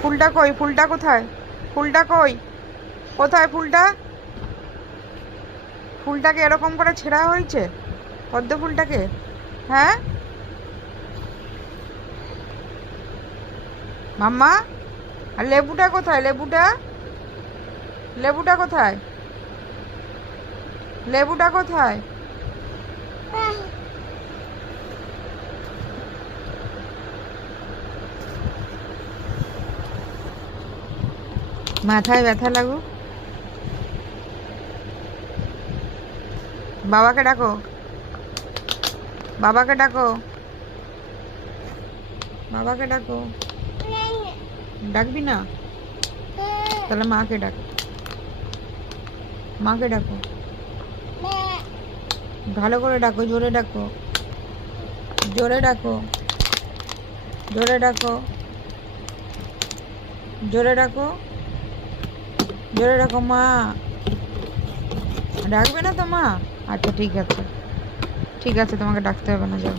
ফুলটা কই? ফুলটা কোথায়? ফুলটা কই? কোথায় ফুলটা? ফুলটাকে এরকম করে ছেঁড়া হয়েছে পদ্ম ফুলটাকে? হ্যাঁ মাম্মা, আর লেবুটা কোথায়? লেবুটা, লেবুটা কোথায়? লেবুটা কোথায়? মাথায় ব্যথা লাগুক, বাবাকে ডাকো, বাবাকে ডাকো, বাবাকে ডাকো। ডাকবি না? তাহলে মাকে ডাক, মাকে ডাকো, ভালো করে ডাকো, জোরে ডাকো, জোরে ডাকো, জোরে ডাকো, জোরে ডাকো, জোরে ডাকো মা। ডাকবে না তো মা? আচ্ছা ঠিক আছে, ঠিক আছে, তোমাকে ডাকতে হবে না, যাও।